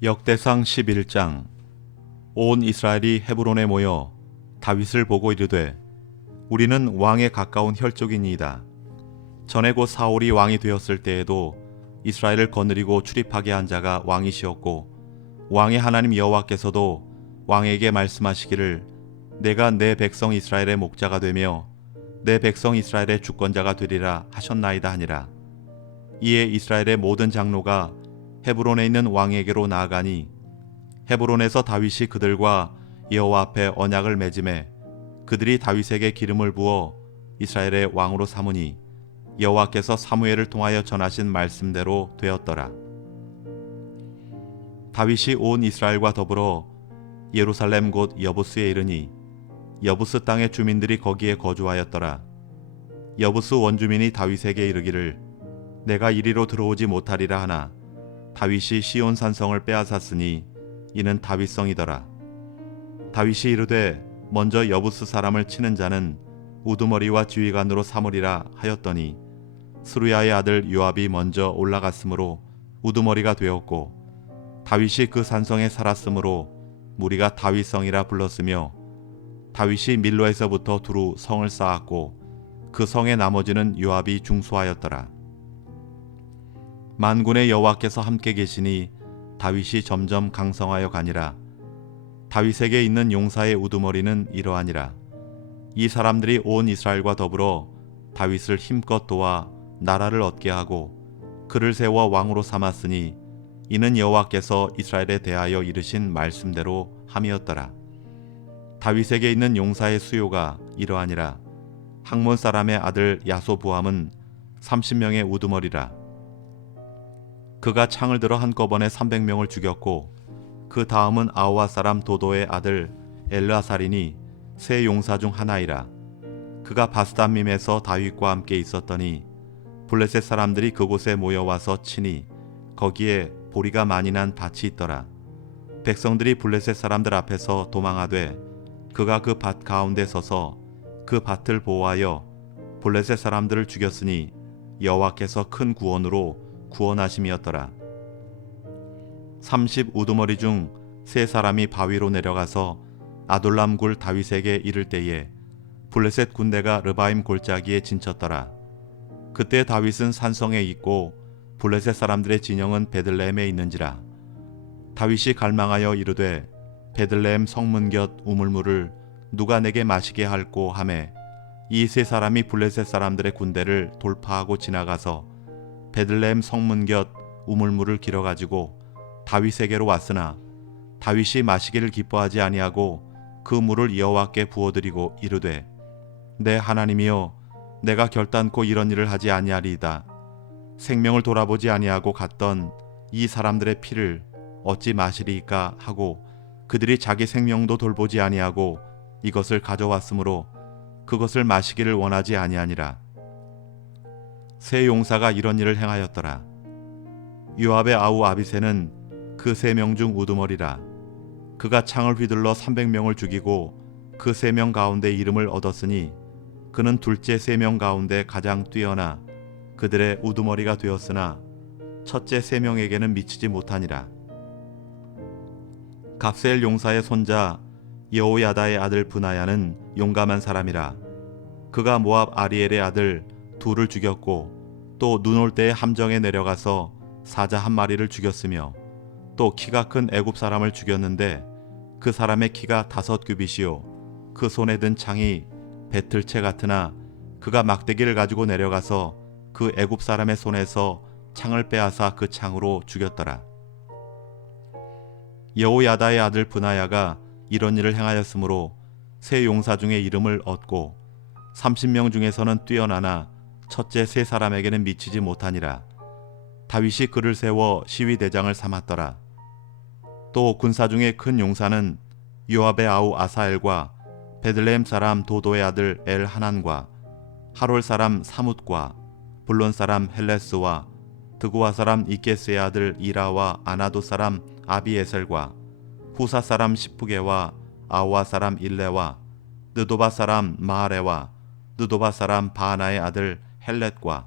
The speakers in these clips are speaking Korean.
역대상 11장. 온 이스라엘이 헤브론에 모여 다윗을 보고 이르되 우리는 왕에 가까운 혈족이니이다. 전에 곧 사울이 왕이 되었을 때에도 이스라엘을 거느리고 출입하게 한 자가 왕이시었고 왕의 하나님 여호와께서도 왕에게 말씀하시기를 내가 내 백성 이스라엘의 목자가 되며 내 백성 이스라엘의 주권자가 되리라 하셨나이다 하니라. 이에 이스라엘의 모든 장로가 헤브론에 있는 왕에게로 나아가니 헤브론에서 다윗이 그들과 여호와 앞에 언약을 맺음에 그들이 다윗에게 기름을 부어 이스라엘의 왕으로 삼으니 여호와께서 사무엘을 통하여 전하신 말씀대로 되었더라. 다윗이 온 이스라엘과 더불어 예루살렘 곧 여부스에 이르니 여부스 땅의 주민들이 거기에 거주하였더라. 여부스 원주민이 다윗에게 이르기를 내가 이리로 들어오지 못하리라 하나 다윗이 시온 산성을 빼앗았으니 이는 다윗성이더라. 다윗이 이르되 먼저 여부스 사람을 치는 자는 우두머리와 지휘관으로 삼으리라 하였더니 스루야의 아들 요압이 먼저 올라갔으므로 우두머리가 되었고 다윗이 그 산성에 살았으므로 무리가 다윗성이라 불렀으며 다윗이 밀로에서부터 두루 성을 쌓았고 그 성의 나머지는 요압이 중수하였더라. 만군의 여호와께서 함께 계시니 다윗이 점점 강성하여 가니라. 다윗에게 있는 용사의 우두머리는 이러하니라. 이 사람들이 온 이스라엘과 더불어 다윗을 힘껏 도와 나라를 얻게 하고 그를 세워 왕으로 삼았으니 이는 여호와께서 이스라엘에 대하여 이르신 말씀대로 함이었더라. 다윗에게 있는 용사의 수요가 이러하니라. 학몬 사람의 아들 야소부함은 30명의 우두머리라. 그가 창을 들어 한꺼번에 300명을 죽였고 그 다음은 아우와 사람 도도의 아들 엘르아살이니 세 용사 중 하나이라. 그가 바스담밈에서 다윗과 함께 있었더니 블레셋 사람들이 그곳에 모여와서 치니 거기에 보리가 많이 난 밭이 있더라. 백성들이 블레셋 사람들 앞에서 도망하되 그가 그 밭 가운데 서서 그 밭을 보호하여 블레셋 사람들을 죽였으니 여호와께서 큰 구원으로 구원하심이었더라. 30 우두머리 중 세 사람이 바위로 내려가서 아돌람 굴 다윗에게 이를 때에 블레셋 군대가 르바임 골짜기에 진쳤더라. 그때 다윗은 산성에 있고 블레셋 사람들의 진영은 베들레헴에 있는지라. 다윗이 갈망하여 이르되 베들레헴 성문 곁 우물물을 누가 내게 마시게 할꼬 하매 이 세 사람이 블레셋 사람들의 군대를 돌파하고 지나가서 베들레헴 성문 곁 우물물을 길어가지고 다윗에게로 왔으나 다윗이 마시기를 기뻐하지 아니하고 그 물을 여호와께 부어드리고 이르되 내 하나님이여 내가 결단코 이런 일을 하지 아니하리이다. 생명을 돌아보지 아니하고 갔던 이 사람들의 피를 어찌 마시리이까 하고 그들이 자기 생명도 돌보지 아니하고 이것을 가져왔으므로 그것을 마시기를 원하지 아니하니라. 세 용사가 이런 일을 행하였더라. 요압의 아우 아비새는 그 3명 중 우두머리라. 그가 창을 휘둘러 300명을 죽이고 그 3명 가운데 이름을 얻었으니 그는 둘째 3명 가운데 가장 뛰어나 그들의 우두머리가 되었으나 첫째 3명에게는 미치지 못하니라. 갑셀 용사의 손자 여호야다의 아들 브나야는 용감한 사람이라. 그가 모압 아리엘의 아들 둘을 죽였고 또 눈 올 때에 함정에 내려가서 사자 한 마리를 죽였으며 또 키가 큰 애굽 사람을 죽였는데 그 사람의 키가 5규빗이요 그 손에 든 창이 배틀채 같으나 그가 막대기를 가지고 내려가서 그 애굽 사람의 손에서 창을 빼앗아 그 창으로 죽였더라. 여호야다의 아들 브나야가 이런 일을 행하였으므로 세 용사 중에 이름을 얻고 30명 중에서는 뛰어나나 첫째 세 사람에게는 미치지 못하니라. 다윗이 그를 세워 시위대장을 삼았더라. 또 군사 중에 큰 용사는 요압의 아우 아사엘과 베들레헴 사람 도도의 아들 엘하난과 하롤 사람 사뭇과 블론 사람 헬레스와 드고와 사람 이게스의 아들 이라와 아나도 사람 아비에셀과 후사 사람 시프게와 아우아 사람 일레와 느도바 사람 마하레와 느도바 사람 바하나의 아들 헬렛과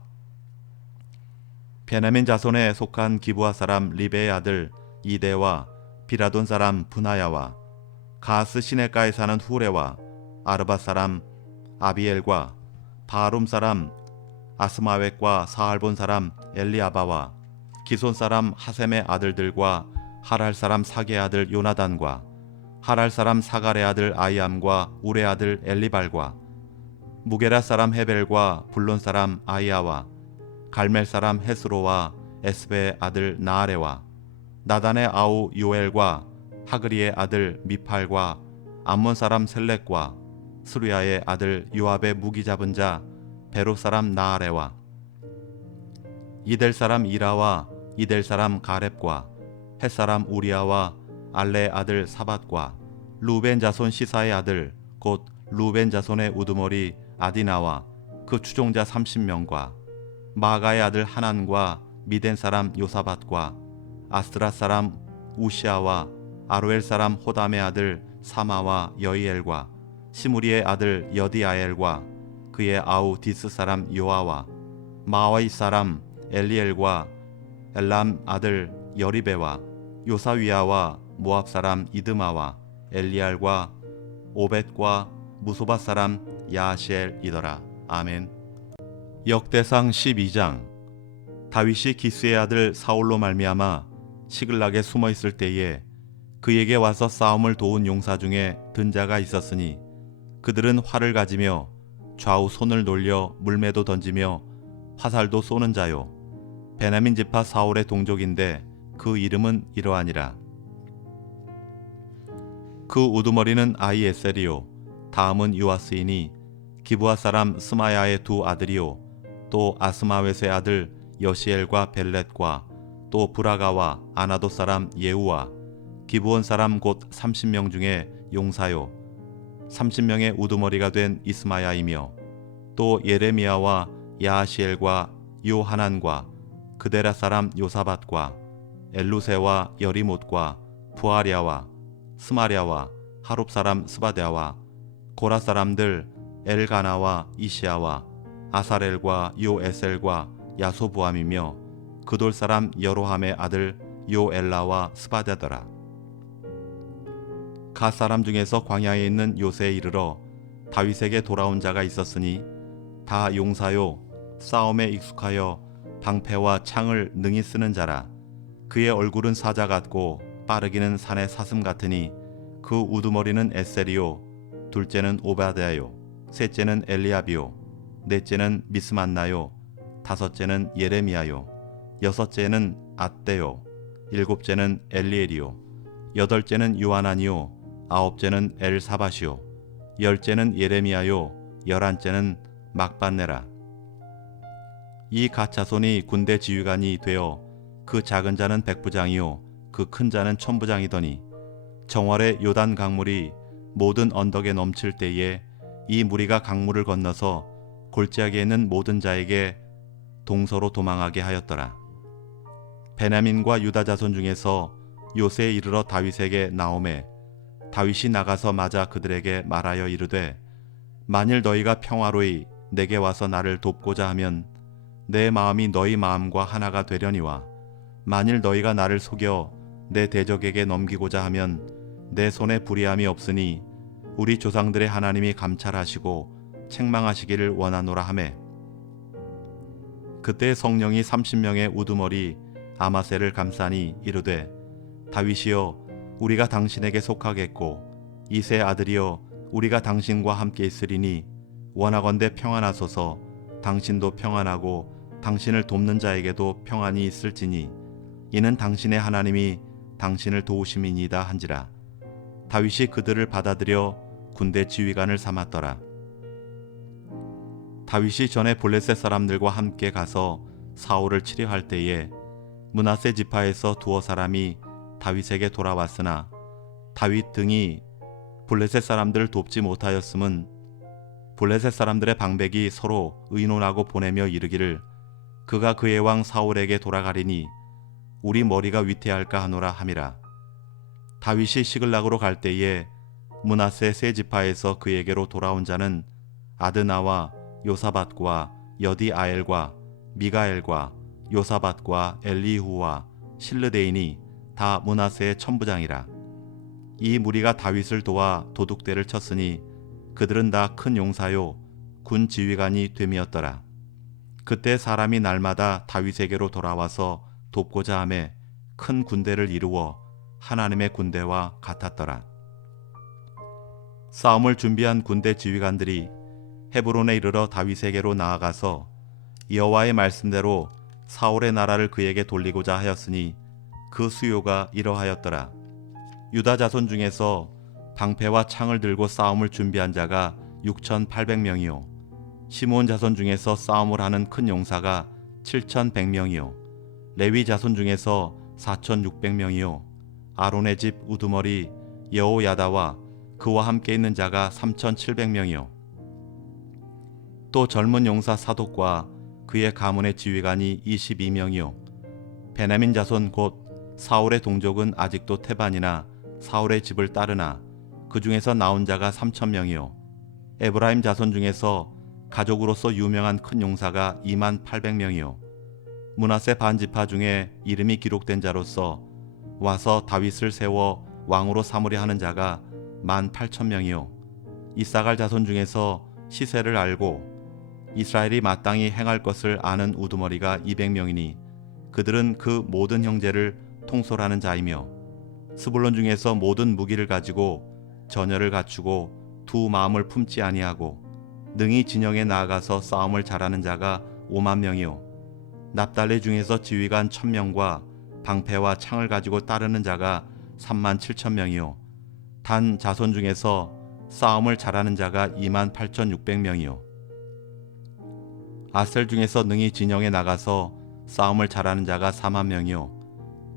베냐민 자손에 속한 기브아 사람 리베의 아들 이대와 비라돈 사람 분하야와 가스 시내가에 사는 후레와 아르바 사람 아비엘과 바룸 사람 아스마웻과 사알본 사람 엘리아바와 기손 사람 하셈의 아들들과 하랄 사람 사게 아들 요나단과 하랄 사람 사갈의 아들 아이암과 우레 아들 엘리발과 무게라 사람 헤벨과 불론 사람 아이아와 갈멜 사람 헤스로와 에스베의 아들 나아레와 나단의 아우 요엘과 하그리의 아들 미팔과 암몬 사람 셀렉과 스루야의 아들 요압의 무기 잡은 자 베롯 사람 나아레와 이델 사람 이라와 이델 사람 가렙과 헷 사람 우리아와 알레의 아들 사밧과 루벤 자손 시사의 아들 곧 루벤 자손의 우두머리 아디나와 그 추종자 30명과 마가의 아들 하난과 미덴 사람 요사밧과 아스드라 사람 우시아와 아로엘 사람 호담의 아들 사마와 여이엘과 시무리의 아들 여디아엘과 그의 아우 디스 사람 요아와 마와이 사람 엘리엘과 엘람 아들 여리베와 요사위아와 모압 사람 이드마와 엘리알과 오벳과 무소바 사람 야시엘이더라. 아멘. 역대상 12장. 다윗이 기스의 아들 사울로 말미암아 시글락에 숨어 있을 때에 그에게 와서 싸움을 도운 용사 중에 든 자가 있었으니 그들은 활을 가지며 좌우 손을 돌려 물매도 던지며 화살도 쏘는 자요 베냐민 지파 사울의 동족인데 그 이름은 이러하니라. 그 우두머리는 아히에셀이요 다음은 요아스이니 기브아 사람 스마야의 두 아들이요 또 아스마웻의 아들 여시엘과 벨렛과 또 브라가와 아나도 사람 예우와 기브온 사람 곧 30명 중에 용사요 30명의 우두머리가 된 이스마야이며 또 예레미야와 야하시엘과 요하난과 그데라 사람 요사밧과 엘루세와 여리못과 부아랴와 스마랴와 하룹 사람 스바데와 고라 사람들 엘가나와 이시아와 아사렐과 요에셀과 야소부암이며 그돌 사람 여로함의 아들 요엘라와 스바데더라. 갓 사람 중에서 광야에 있는 요새에 이르러 다윗에게 돌아온 자가 있었으니 다 용사요 싸움에 익숙하여 방패와 창을 능히 쓰는 자라. 그의 얼굴은 사자 같고 빠르기는 산의 사슴 같으니 그 우두머리는 에셀이요 둘째는 오바댜요 셋째는 엘리압이요 넷째는 미스만나요 다섯째는 예레미야요 여섯째는 앗대요 일곱째는 엘리엘이요 여덟째는 요하난이요 아홉째는 엘사밧이요 열째는 예레미야요 열한째는 막반네라. 이 갓 자손이 군대 지휘관이 되어 그 작은 자는 백부장이요 그 큰 자는 천부장이더니 정월에 요단 강물이 모든 언덕에 넘칠 때에 이 무리가 강물을 건너서 골짜기에 있는 모든 자에게 동서로 도망하게 하였더라. 베냐민과 유다 자손 중에서 요새에 이르러 다윗에게 나오매 다윗이 나가서 맞아 그들에게 말하여 이르되 만일 너희가 평화로이 내게 와서 나를 돕고자 하면 내 마음이 너희 마음과 하나가 되려니와 만일 너희가 나를 속여 내 대적에게 넘기고자 하면 내 손에 불의함이 없으니 우리 조상들의 하나님이 감찰하시고 책망하시기를 원하노라 하매 그때 성령이 30명의 우두머리 아마셀을 감싸니 이르되 다윗이여 우리가 당신에게 속하겠고 이세 아들이여 우리가 당신과 함께 있으리니 원하건대 평안하소서. 당신도 평안하고 당신을 돕는 자에게도 평안이 있을지니 이는 당신의 하나님이 당신을 도우심이니이다 한지라. 다윗이 그들을 받아들여 군대 지휘관을 삼았더라. 다윗이 전에 블레셋 사람들과 함께 가서 사울을 치려 할 때에 므낫세 지파에서 두어 사람이 다윗에게 돌아왔으나 다윗 등이 블레셋 사람들을 돕지 못하였음은 블레셋 사람들의 방백이 서로 의논하고 보내며 이르기를 그가 그의 왕 사울에게 돌아가리니 우리 머리가 위태할까 하노라 함이라. 다윗이 시글락으로 갈 때에 므낫세 세 지파에서 그에게로 돌아온 자는 아드나와 요사밧과 여디아엘과 미가엘과 요사밧과 엘리후와 실르데인이 다 므낫세의 천부장이라. 이 무리가 다윗을 도와 도둑대를 쳤으니 그들은 다 큰 용사요 군 지휘관이 됨이었더라. 그때 사람이 날마다 다윗에게로 돌아와서 돕고자 하매 큰 군대를 이루어 하나님의 군대와 같았더라. 싸움을 준비한 군대 지휘관들이 헤브론에 이르러 다윗에게로 나아가서 여호와의 말씀대로 사울의 나라를 그에게 돌리고자 하였으니 그 수요가 이러하였더라. 유다 자손 중에서 방패와 창을 들고 싸움을 준비한 자가 6,800명이요 시므온 자손 중에서 싸움을 하는 큰 용사가 7,100명이요 레위 자손 중에서 4,600명이요 아론의 집 우두머리 여호야다와 그와 함께 있는 자가 3,700명이요 또 젊은 용사 사독과 그의 가문의 지휘관이 22명이요 베냐민 자손 곧 사울의 동족은 아직도 태반이나 사울의 집을 따르나 그 중에서 나온 자가 3,000명이요 에브라임 자손 중에서 가족으로서 유명한 큰 용사가 28,000명이요 므낫세 반지파 중에 이름이 기록된 자로서 와서 다윗을 세워 왕으로 삼으려 하는 자가 18,000명이요 이사갈 자손 중에서 시세를 알고 이스라엘이 마땅히 행할 것을 아는 우두머리가 200명이니 그들은 그 모든 형제를 통솔하는 자이며 스불론 중에서 모든 무기를 가지고 전열을 갖추고 두 마음을 품지 아니하고 능히 진영에 나아가서 싸움을 잘하는 자가 50,000명이요 납달리 중에서 지휘관 1,000명과 방패와 창을 가지고 따르는 자가 37,000명이요 단 자손 중에서 싸움을 잘하는 자가 28,600명이요 아셀 중에서 능히 진영에 나가서 싸움을 잘하는 자가 40,000명이요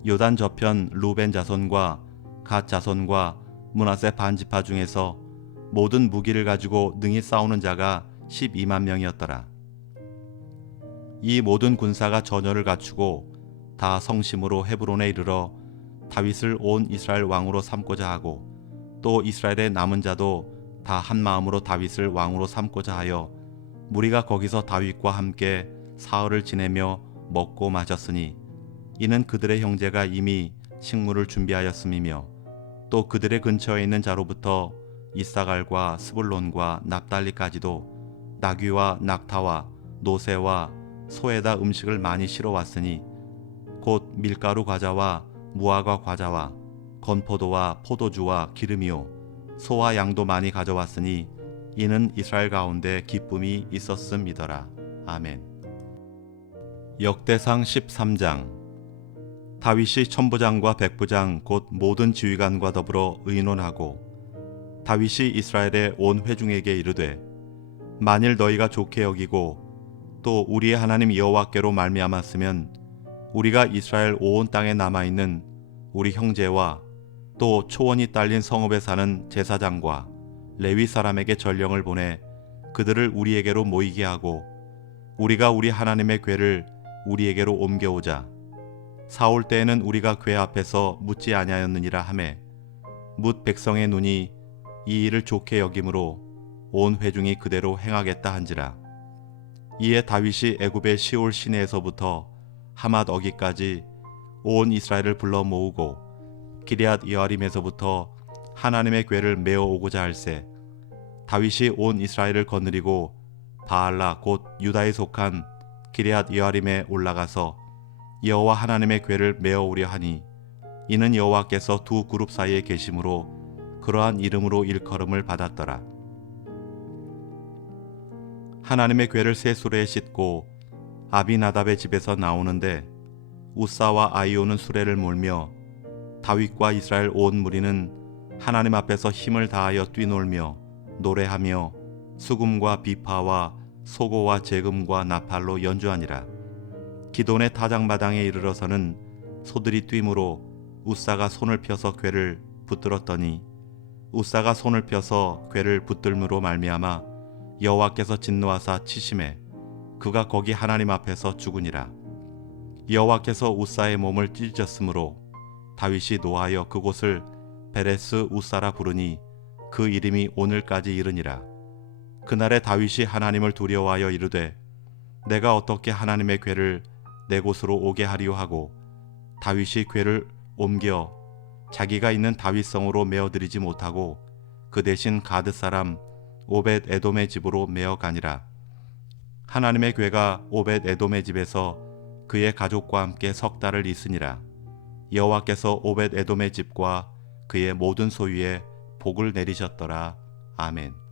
요단 저편 루벤 자손과 갓 자손과 므낫세 반지파 중에서 모든 무기를 가지고 능히 싸우는 자가 120,000명이었더라. 이 모든 군사가 전열을 갖추고 다 성심으로 헤브론에 이르러 다윗을 온 이스라엘 왕으로 삼고자 하고 또 이스라엘의 남은 자도 다 한 마음으로 다윗을 왕으로 삼고자 하여 무리가 거기서 다윗과 함께 사흘을 지내며 먹고 마셨으니 이는 그들의 형제가 이미 식물을 준비하였음이며 또 그들의 근처에 있는 자로부터 이사갈과 스불론과 납달리까지도 나귀와 낙타와 노새와 소에다 음식을 많이 실어왔으니 곧 밀가루 과자와 무화과 과자와 건포도와 포도주와 기름이요 소와 양도 많이 가져왔으니 이는 이스라엘 가운데 기쁨이 있었음이더라. 아멘. 역대상 13장. 다윗이 천부장과 백부장 곧 모든 지휘관과 더불어 의논하고 다윗이 이스라엘의 온 회중에게 이르되 만일 너희가 좋게 여기고 또 우리의 하나님 여호와께로 말미암았으면 우리가 이스라엘 온 땅에 남아있는 우리 형제와 또 초원이 딸린 성읍에 사는 제사장과 레위 사람에게 전령을 보내 그들을 우리에게로 모이게 하고 우리가 우리 하나님의 궤를 우리에게로 옮겨오자. 사올 때에는 우리가 궤 앞에서 묻지 아니하였느니라 하매 뭇 백성의 눈이 이 일을 좋게 여김으로 온 회중이 그대로 행하겠다 한지라. 이에 다윗이 애굽의 시올 시내에서부터 하맛 어기까지 온 이스라엘을 불러 모으고 기럇 여아림에서부터 하나님의 궤를 메어 오고자 할세 다윗이 온 이스라엘을 거느리고 바알라 곧 유다에 속한 기럇 여아림에 올라가서 여호와 하나님의 궤를 메어 오려 하니 이는 여호와께서 두 그룹 사이에 계심으로 그러한 이름으로 일컬음을 받았더라. 하나님의 궤를 새 수레에 싣고 아비나답의 집에서 나오는데 우사와 아이오는 수레를 몰며 다윗과 이스라엘 온 무리는 하나님 앞에서 힘을 다하여 뛰놀며 노래하며 수금과 비파와 소고와 제금과 나팔로 연주하니라. 기돈의 타작마당에 이르러서는 소들이 뛰므로 우사가 손을 펴서 궤를 붙들었더니 우사가 손을 펴서 궤를 붙들므로 말미암아 여호와께서 진노하사 치심에 그가 거기 하나님 앞에서 죽으니라. 여호와께서 우사의 몸을 찢으셨으므로 다윗이 노하여 그곳을 베레스 우사라 부르니 그 이름이 오늘까지 이르니라. 그날에 다윗이 하나님을 두려워하여 이르되 내가 어떻게 하나님의 궤를 내 곳으로 오게 하리요 하고 다윗이 궤를 옮겨 자기가 있는 다윗성으로 메어들이지 못하고 그 대신 가드 사람 오벳 에돔의 집으로 메어 가니라. 하나님의 괴가 오벳 에돔의 집에서 그의 가족과 함께 석 달을 있으니라. 여호와께서 오벳 에돔의 집과 그의 모든 소유에 복을 내리셨더라. 아멘.